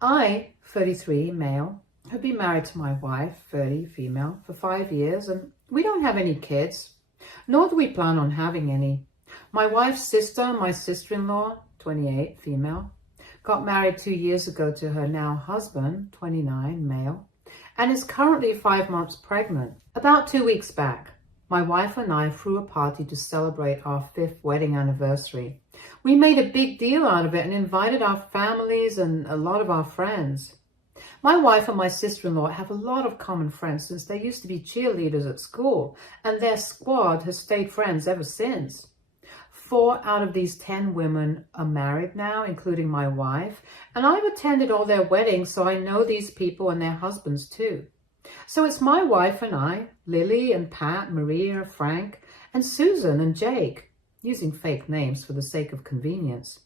I, 33, male, have been married to my wife, 30, female, for 5 years, and we don't have any kids, nor do we plan on having any. My wife's sister, my sister-in-law, 28, female, got married 2 years ago to her now husband, 29, male, and is currently 5 months pregnant. About 2 weeks back, my wife and I threw a party to celebrate our 5th wedding anniversary. We made a big deal out of it and invited our families and a lot of our friends. My wife and my sister-in-law have a lot of common friends since they used to be cheerleaders at school, and their squad has stayed friends ever since. 4 out of these 10 women are married now, including my wife, and I've attended all their weddings, so I know these people and their husbands too. So it's my wife and I, Lily and Pat, Maria, Frank, and Susan and Jake, using fake names for the sake of convenience.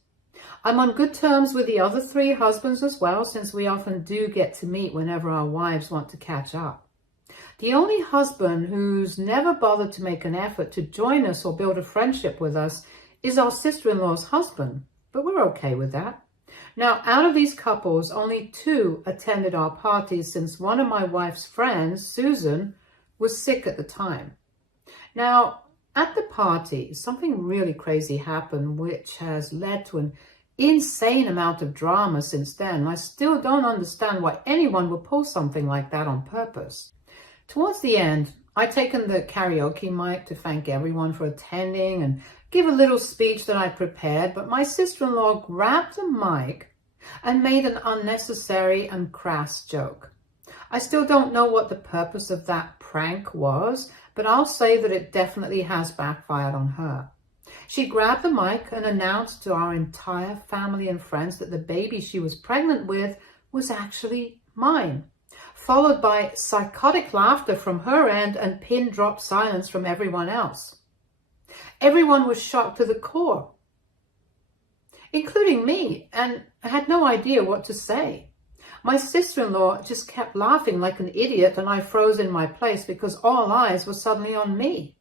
I'm on good terms with the other 3 husbands as well, since we often do get to meet whenever our wives want to catch up. The only husband who's never bothered to make an effort to join us or build a friendship with us is our sister-in-law's husband, but we're okay with that. Now, out of these couples, only 2 attended our parties since one of my wife's friends, Susan, was sick at the time. Now, at the party, something really crazy happened, which has led to an insane amount of drama since then. I still don't understand why anyone would pull something like that on purpose. Towards the end, I'd taken the karaoke mic to thank everyone for attending and give a little speech that I prepared, but my sister-in-law grabbed the mic and made an unnecessary and crass joke. I still don't know what the purpose of that prank was, but I'll say that it definitely has backfired on her. She grabbed the mic and announced to our entire family and friends that the baby she was pregnant with was actually mine, followed by psychotic laughter from her end and pin-drop silence from everyone else. Everyone was shocked to the core, including me, and I had no idea what to say. My sister-in-law just kept laughing like an idiot, and I froze in my place because all eyes were suddenly on me.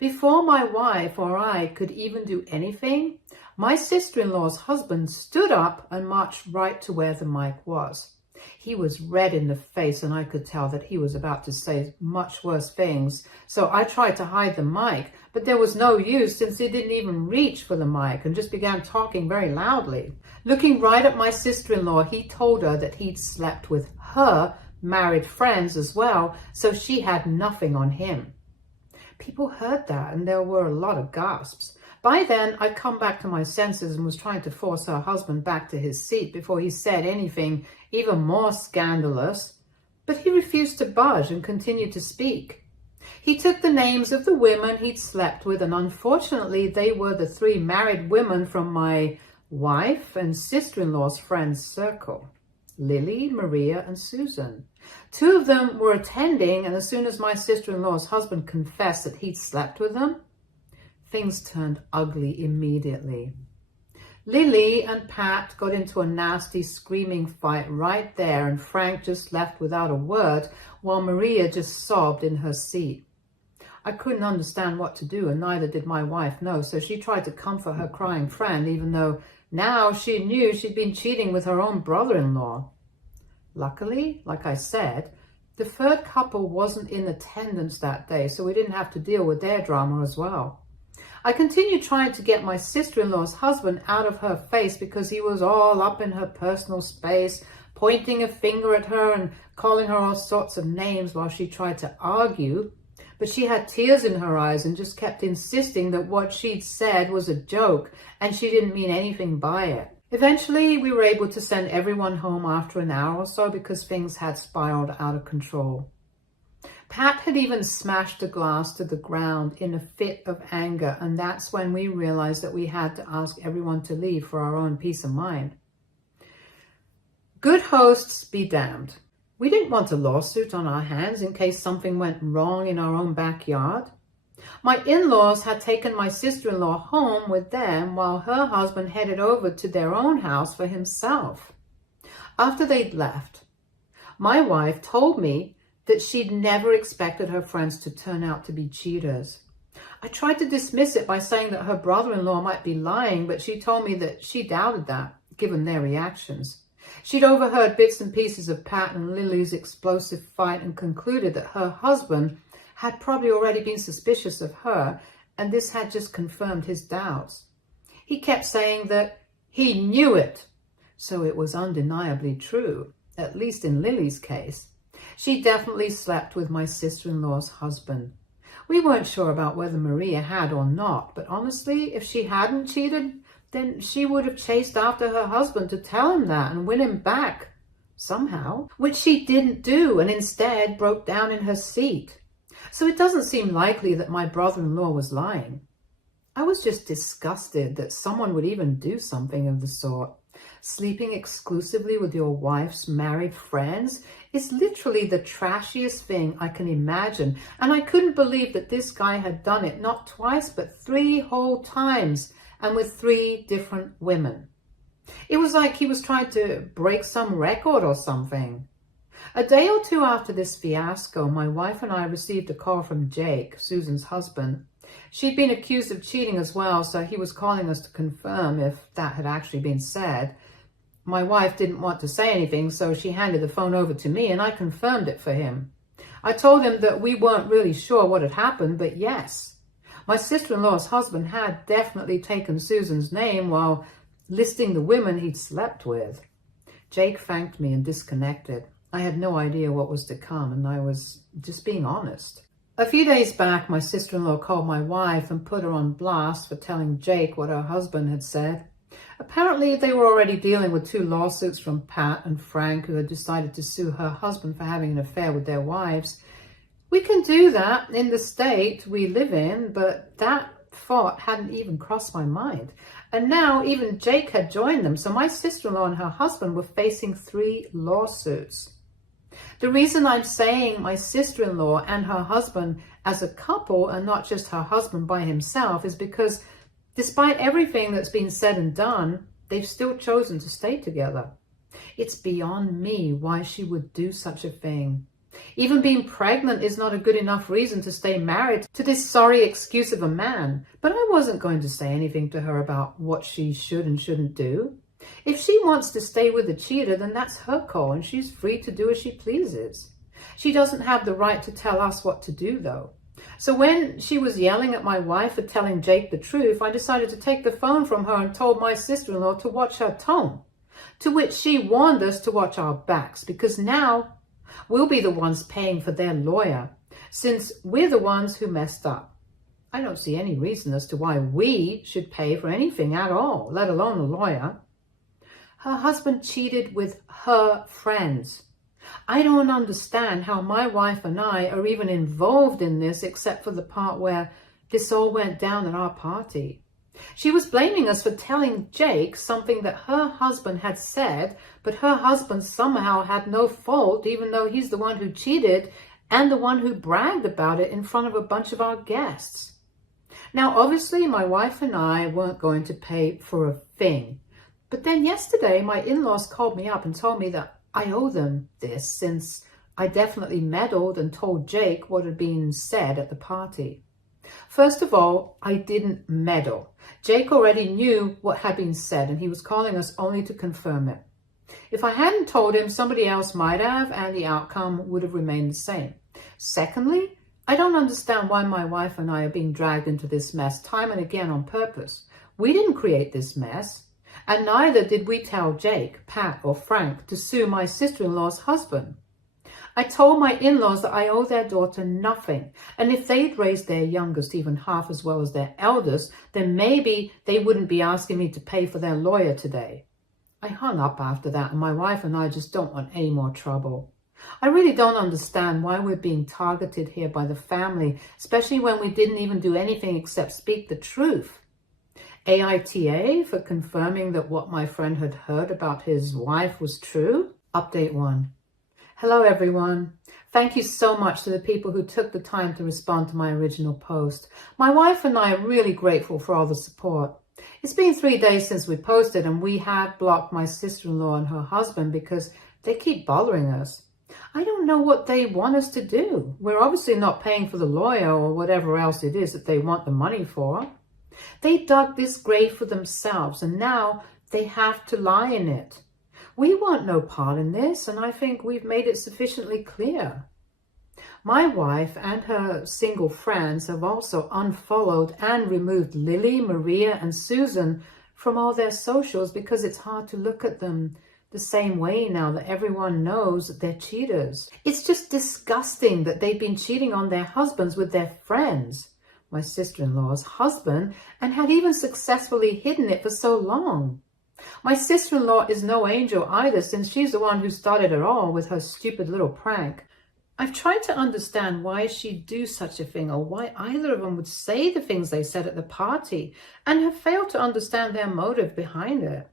Before my wife or I could even do anything, my sister-in-law's husband stood up and marched right to where the mic was. He was red in the face, and I could tell that he was about to say much worse things. So I tried to hide the mic, but there was no use since he didn't even reach for the mic and just began talking very loudly. Looking right at my sister-in-law, he told her that he'd slept with her married friends as well, so she had nothing on him. People heard that, and there were a lot of gasps. By then, I'd come back to my senses and was trying to force her husband back to his seat before he said anything even more scandalous, but he refused to budge and continued to speak. He took the names of the women he'd slept with, and unfortunately, they were the 3 married women from my wife and sister-in-law's friends' circle, Lily, Maria, and Susan. 2 of them were attending, and as soon as my sister-in-law's husband confessed that he'd slept with them, things turned ugly immediately. Lily and Pat got into a nasty screaming fight right there, and Frank just left without a word while Maria just sobbed in her seat. I couldn't understand what to do, and neither did my wife know, so she tried to comfort her crying friend, even though now she knew she'd been cheating with her own brother-in-law. Luckily, like I said, the 3rd couple wasn't in attendance that day, so we didn't have to deal with their drama as well. I continued trying to get my sister-in-law's husband out of her face because he was all up in her personal space, pointing a finger at her and calling her all sorts of names while she tried to argue. But she had tears in her eyes and just kept insisting that what she'd said was a joke and she didn't mean anything by it. Eventually, we were able to send everyone home after an hour or so because things had spiraled out of control. Pat had even smashed a glass to the ground in a fit of anger, and that's when we realized that we had to ask everyone to leave for our own peace of mind. Good hosts be damned. We didn't want a lawsuit on our hands in case something went wrong in our own backyard. My in-laws had taken my sister-in-law home with them while her husband headed over to their own house for himself. After they'd left, my wife told me that she'd never expected her friends to turn out to be cheaters. I tried to dismiss it by saying that her brother-in-law might be lying, but she told me that she doubted that, given their reactions. She'd overheard bits and pieces of Pat and Lily's explosive fight and concluded that her husband had probably already been suspicious of her, and this had just confirmed his doubts. He kept saying that he knew it, so it was undeniably true, at least in Lily's case. She definitely slept with my sister-in-law's husband. We weren't sure about whether Maria had or not, but honestly, if she hadn't cheated, then she would have chased after her husband to tell him that and win him back somehow, which she didn't do and instead broke down in her seat. So it doesn't seem likely that my brother-in-law was lying. I was just disgusted that someone would even do something of the sort. Sleeping exclusively with your wife's married friends is literally the trashiest thing I can imagine, and I couldn't believe that this guy had done it not twice but 3 whole times, and with 3 different women. It was like he was trying to break some record or something. A day or 2 after this fiasco, my wife and I received a call from Jake, Susan's husband. She'd been accused of cheating as well, so he was calling us to confirm if that had actually been said. My wife didn't want to say anything, so she handed the phone over to me and I confirmed it for him. I told him that we weren't really sure what had happened, but yes, my sister-in-law's husband had definitely taken Susan's name while listing the women he'd slept with. Jake thanked me and disconnected. I had no idea what was to come, and I was just being honest. A few days back, my sister-in-law called my wife and put her on blast for telling Jake what her husband had said. Apparently, they were already dealing with 2 lawsuits from Pat and Frank, who had decided to sue her husband for having an affair with their wives. We can do that in the state we live in, but that thought hadn't even crossed my mind. And now even Jake had joined them, so my sister-in-law and her husband were facing 3 lawsuits. The reason I'm saying my sister-in-law and her husband as a couple and not just her husband by himself is because despite everything that's been said and done, they've still chosen to stay together. It's beyond me why she would do such a thing. Even being pregnant is not a good enough reason to stay married to this sorry excuse of a man. But I wasn't going to say anything to her about what she should and shouldn't do. If she wants to stay with a cheater, then that's her call and she's free to do as she pleases. She doesn't have the right to tell us what to do, though. So when she was yelling at my wife for telling Jake the truth, I decided to take the phone from her and told my sister-in-law to watch her tone, to which she warned us to watch our backs, because now we'll be the ones paying for their lawyer, since we're the ones who messed up. I don't see any reason as to why we should pay for anything at all, let alone a lawyer. Her husband cheated with her friends. I don't understand how my wife and I are even involved in this except for the part where this all went down at our party. She was blaming us for telling Jake something that her husband had said, but her husband somehow had no fault, even though he's the one who cheated and the one who bragged about it in front of a bunch of our guests. Now, obviously, my wife and I weren't going to pay for a thing. But then yesterday, my in-laws called me up and told me that I owe them this since I definitely meddled and told Jake what had been said at the party. First of all, I didn't meddle. Jake already knew what had been said and he was calling us only to confirm it. If I hadn't told him, somebody else might have and the outcome would have remained the same. Secondly, I don't understand why my wife and I are being dragged into this mess time and again on purpose. We didn't create this mess. And neither did we tell Jake, Pat, or Frank to sue my sister-in-law's husband. I told my in-laws that I owe their daughter nothing, and if they'd raised their youngest even half as well as their eldest, then maybe they wouldn't be asking me to pay for their lawyer today. I hung up after that, and my wife and I just don't want any more trouble. I really don't understand why we're being targeted here by the family, especially when we didn't even do anything except speak the truth. AITA for confirming that what my friend had heard about his wife was true. Update 1. Hello everyone. Thank you so much to the people who took the time to respond to my original post. My wife and I are really grateful for all the support. It's been 3 days since we posted and we have blocked my sister-in-law and her husband because they keep bothering us. I don't know what they want us to do. We're obviously not paying for the lawyer or whatever else it is that they want the money for. They dug this grave for themselves and now they have to lie in it. We want no part in this, and I think we've made it sufficiently clear. My wife and her single friends have also unfollowed and removed Lily, Maria, and Susan from all their socials because it's hard to look at them the same way now that everyone knows that they're cheaters. It's just disgusting that they've been cheating on their husbands with their friends, my sister-in-law's husband, and had even successfully hidden it for so long. My sister-in-law is no angel either, since she's the one who started it all with her stupid little prank. I've tried to understand why she'd do such a thing, or why either of them would say the things they said at the party, and have failed to understand their motive behind it.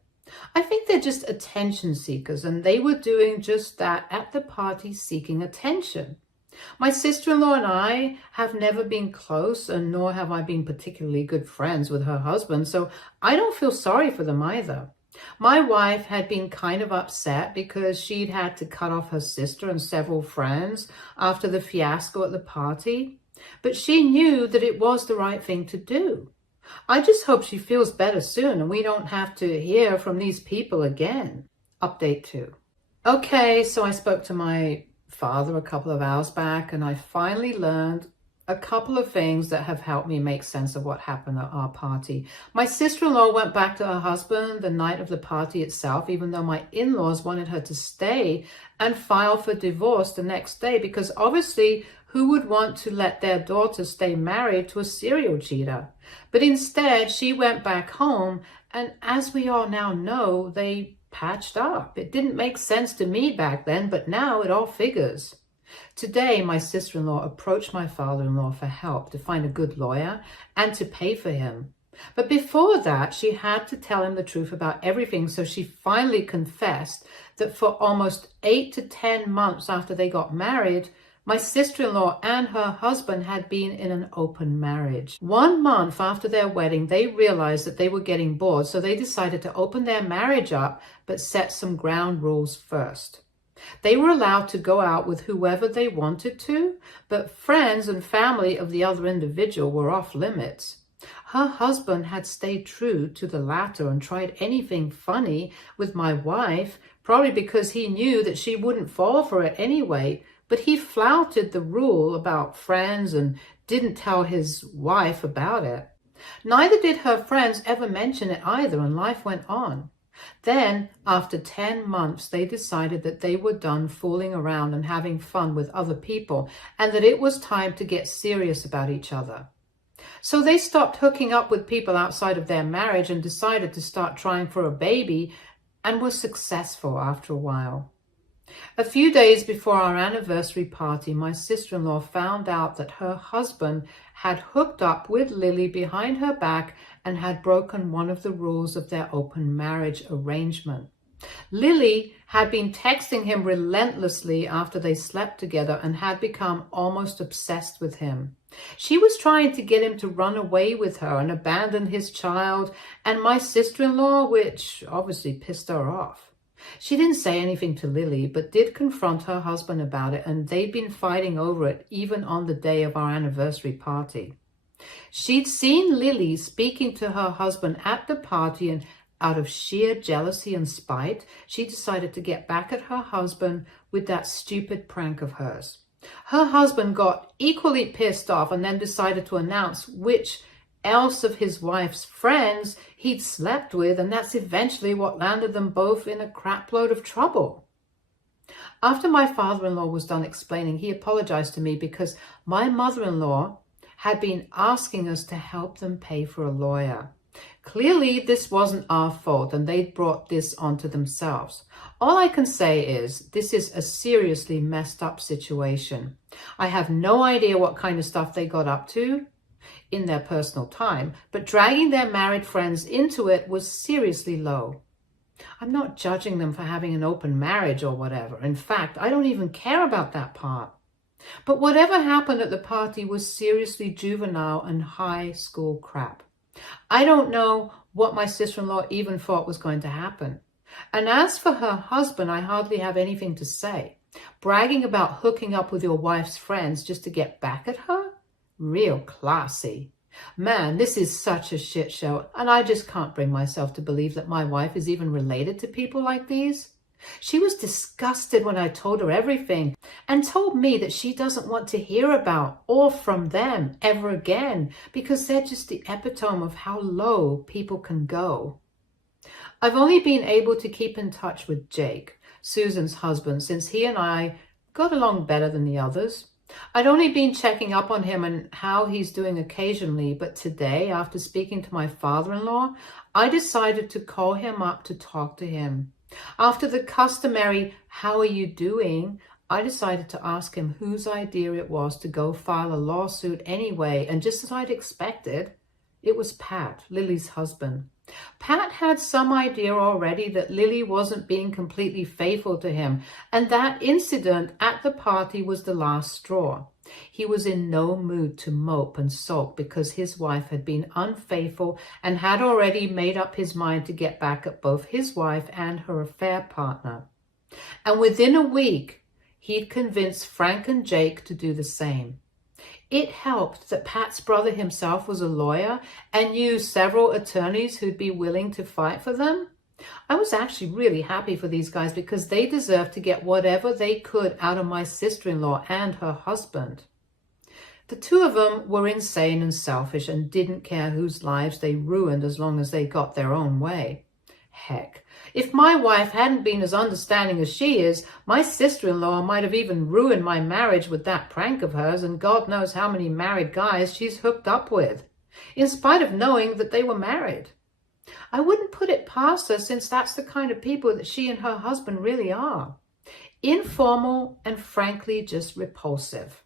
I think they're just attention seekers, and they were doing just that at the party, seeking attention. My sister-in-law and I have never been close, and nor have I been particularly good friends with her husband, so I don't feel sorry for them either. My wife had been kind of upset because she'd had to cut off her sister and several friends after the fiasco at the party, but she knew that it was the right thing to do. I just hope she feels better soon and we don't have to hear from these people again. Update 2. Okay, so I spoke to my father a couple of hours back, and I finally learned a couple of things that have helped me make sense of what happened at our party. My sister-in-law went back to her husband the night of the party itself, even though my in-laws wanted her to stay and file for divorce the next day, because obviously who would want to let their daughter stay married to a serial cheater? But instead, she went back home, and as we all now know, they patched up. It didn't make sense to me back then, but now it all figures. Today, my sister-in-law approached my father-in-law for help to find a good lawyer and to pay for him. But before that, she had to tell him the truth about everything, so she finally confessed that for almost 8 to 10 months after they got married, my sister-in-law and her husband had been in an open marriage. 1 month after their wedding, they realized that they were getting bored, so they decided to open their marriage up, but set some ground rules first. They were allowed to go out with whoever they wanted to, but friends and family of the other individual were off limits. Her husband had stayed true to the latter and tried anything funny with my wife, probably because he knew that she wouldn't fall for it anyway, but he flouted the rule about friends and didn't tell his wife about it. Neither did her friends ever mention it either, and life went on. Then, after 10 months, they decided that they were done fooling around and having fun with other people, and that it was time to get serious about each other. So they stopped hooking up with people outside of their marriage and decided to start trying for a baby, and were successful after a while. A few days before our anniversary party, my sister-in-law found out that her husband had hooked up with Lily behind her back and had broken one of the rules of their open marriage arrangement. Lily had been texting him relentlessly after they slept together and had become almost obsessed with him. She was trying to get him to run away with her and abandon his child and my sister-in-law, which obviously pissed her off. She didn't say anything to Lily, but did confront her husband about it, and they'd been fighting over it even on the day of our anniversary party. She'd seen Lily speaking to her husband at the party, and out of sheer jealousy and spite, she decided to get back at her husband with that stupid prank of hers. Her husband got equally pissed off and then decided to announce which else of his wife's friends he'd slept with, and that's eventually what landed them both in a crapload of trouble. After my father-in-law was done explaining, he apologized to me because my mother-in-law had been asking us to help them pay for a lawyer. Clearly, this wasn't our fault, and they'd brought this onto themselves. All I can say is this is a seriously messed up situation. I have no idea what kind of stuff they got up to in their personal time, but dragging their married friends into it was seriously low. I'm not judging them for having an open marriage or whatever. In fact, I don't even care about that part. But whatever happened at the party was seriously juvenile and high school crap. I don't know what my sister-in-law even thought was going to happen. And as for her husband, I hardly have anything to say. Bragging about hooking up with your wife's friends just to get back at her? Real classy. Man, this is such a shit show, and I just can't bring myself to believe that my wife is even related to people like these. She was disgusted when I told her everything and told me that she doesn't want to hear about or from them ever again because they're just the epitome of how low people can go. I've only been able to keep in touch with Jake, Susan's husband, since he and I got along better than the others. I'd only been checking up on him and how he's doing occasionally, but today, after speaking to my father-in-law, I decided to call him up to talk to him. After the customary, "How are you doing?" I decided to ask him whose idea it was to go file a lawsuit anyway, and just as I'd expected, it was Pat, Lily's husband. Pat had some idea already that Lily wasn't being completely faithful to him, and that incident at the party was the last straw. He was in no mood to mope and sulk because his wife had been unfaithful and had already made up his mind to get back at both his wife and her affair partner. And within a week, he'd convinced Frank and Jake to do the same. It helped that Pat's brother himself was a lawyer and knew several attorneys who'd be willing to fight for them. I was actually really happy for these guys because they deserved to get whatever they could out of my sister-in-law and her husband. The two of them were insane and selfish and didn't care whose lives they ruined as long as they got their own way. Heck, if my wife hadn't been as understanding as she is, my sister-in-law might have even ruined my marriage with that prank of hers, and God knows how many married guys she's hooked up with, in spite of knowing that they were married. I wouldn't put it past her, since that's the kind of people that she and her husband really are. Informal and frankly just repulsive.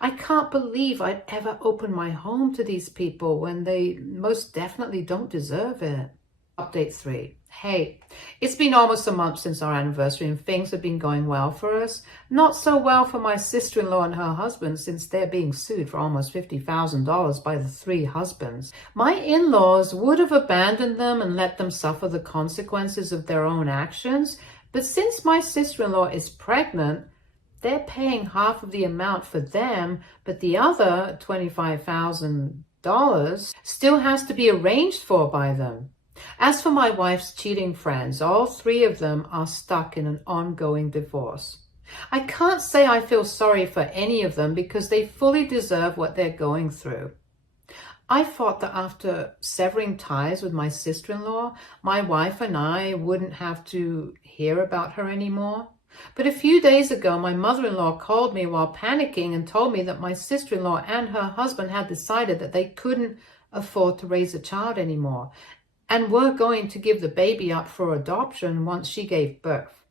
I can't believe I'd ever open my home to these people when they most definitely don't deserve it. Update 3. Hey, it's been almost a month since our anniversary and things have been going well for us. Not so well for my sister-in-law and her husband, since they're being sued for almost $50,000 by the 3 husbands. My in-laws would have abandoned them and let them suffer the consequences of their own actions, but since my sister-in-law is pregnant, they're paying half of the amount for them, but the other $25,000 still has to be arranged for by them. As for my wife's cheating friends, all 3 of them are stuck in an ongoing divorce. I can't say I feel sorry for any of them because they fully deserve what they're going through. I thought that after severing ties with my sister-in-law, my wife and I wouldn't have to hear about her anymore. But a few days ago, my mother-in-law called me while panicking and told me that my sister-in-law and her husband had decided that they couldn't afford to raise a child anymore and were going to give the baby up for adoption once she gave birth.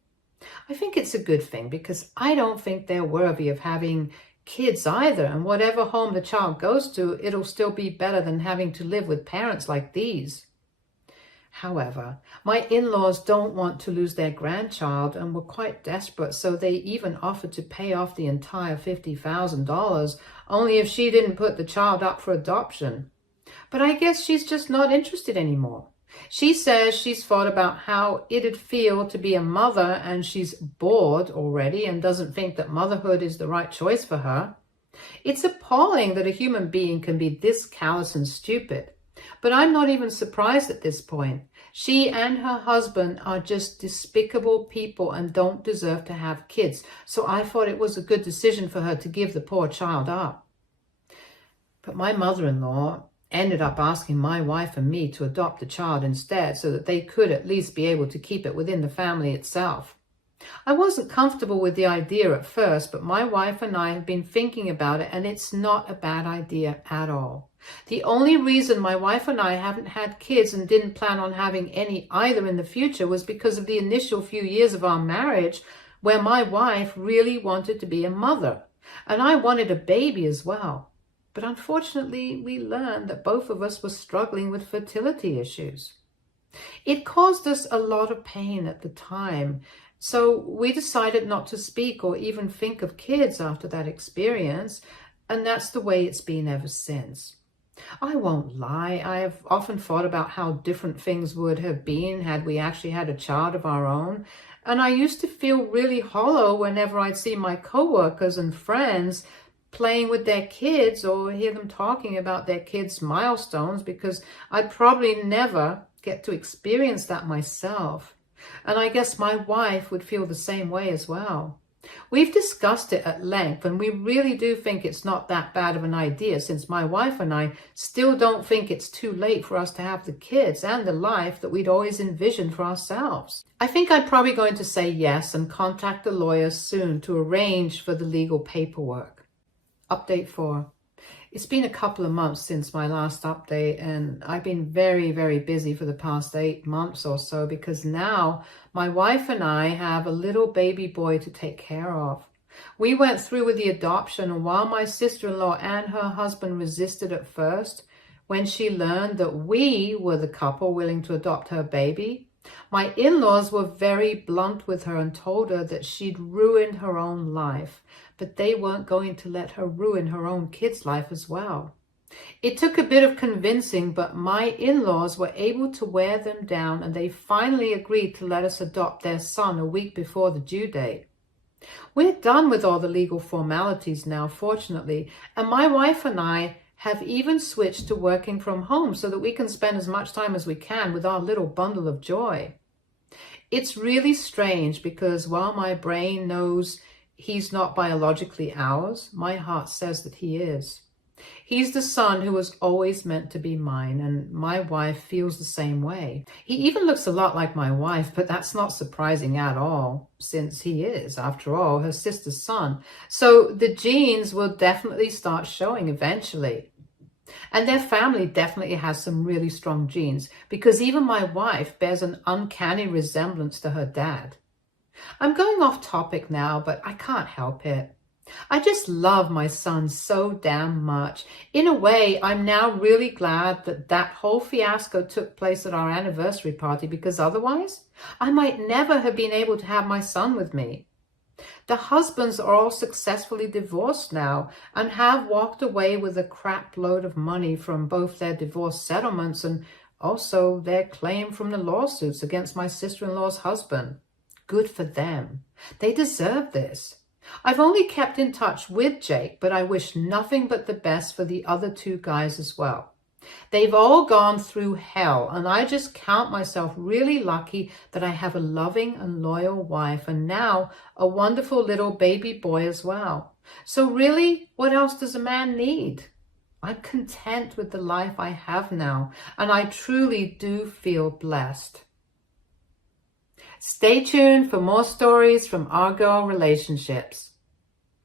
I think it's a good thing because I don't think they're worthy of having kids either, and whatever home the child goes to, it'll still be better than having to live with parents like these. However, my in-laws don't want to lose their grandchild and were quite desperate, so they even offered to pay off the entire $50,000 only if she didn't put the child up for adoption. But I guess she's just not interested anymore. She says she's thought about how it'd feel to be a mother and she's bored already and doesn't think that motherhood is the right choice for her. It's appalling that a human being can be this callous and stupid. But I'm not even surprised at this point. She and her husband are just despicable people and don't deserve to have kids. So I thought it was a good decision for her to give the poor child up. But my mother-in-law ended up asking my wife and me to adopt the child instead so that they could at least be able to keep it within the family itself. I wasn't comfortable with the idea at first, but my wife and I have been thinking about it, and it's not a bad idea at all. The only reason my wife and I haven't had kids and didn't plan on having any either in the future was because of the initial few years of our marriage where my wife really wanted to be a mother, and I wanted a baby as well. But unfortunately, we learned that both of us were struggling with fertility issues. It caused us a lot of pain at the time, so we decided not to speak or even think of kids after that experience, and that's the way it's been ever since. I won't lie, I have often thought about how different things would have been had we actually had a child of our own, and I used to feel really hollow whenever I'd see my coworkers and friends playing with their kids or hear them talking about their kids' milestones, because I'd probably never get to experience that myself. And I guess my wife would feel the same way as well. We've discussed it at length, and we really do think it's not that bad of an idea, since my wife and I still don't think it's too late for us to have the kids and the life that we'd always envisioned for ourselves. I think I'm probably going to say yes and contact the lawyer soon to arrange for the legal paperwork. Update 4. It's been a couple of months since my last update, and I've been very, very busy for the past 8 months or so, because now my wife and I have a little baby boy to take care of. We went through with the adoption, and while my sister-in-law and her husband resisted at first, when she learned that we were the couple willing to adopt her baby, my in-laws were very blunt with her and told her that she'd ruined her own life, but they weren't going to let her ruin her own kid's life as well. It took a bit of convincing, but my in-laws were able to wear them down, and they finally agreed to let us adopt their son a week before the due date. We're done with all the legal formalities now, fortunately, and my wife and I have even switched to working from home so that we can spend as much time as we can with our little bundle of joy. It's really strange, because while my brain knows he's not biologically ours, my heart says that he is. He's the son who was always meant to be mine, and my wife feels the same way. He even looks a lot like my wife, but that's not surprising at all, since he is, after all, her sister's son. So the genes will definitely start showing eventually. And their family definitely has some really strong genes, because even my wife bears an uncanny resemblance to her dad. I'm going off topic now, but I can't help it. I just love my son so damn much. In a way, I'm now really glad that that whole fiasco took place at our anniversary party, because otherwise, I might never have been able to have my son with me. The husbands are all successfully divorced now and have walked away with a crap load of money from both their divorce settlements and also their claim from the lawsuits against my sister-in-law's husband. Good for them. They deserve this. I've only kept in touch with Jake, but I wish nothing but the best for the other 2 guys as well. They've all gone through hell, and I just count myself really lucky that I have a loving and loyal wife, and now a wonderful little baby boy as well. So really, what else does a man need? I'm content with the life I have now, and I truly do feel blessed. Stay tuned for more stories from Our Girl Relationships.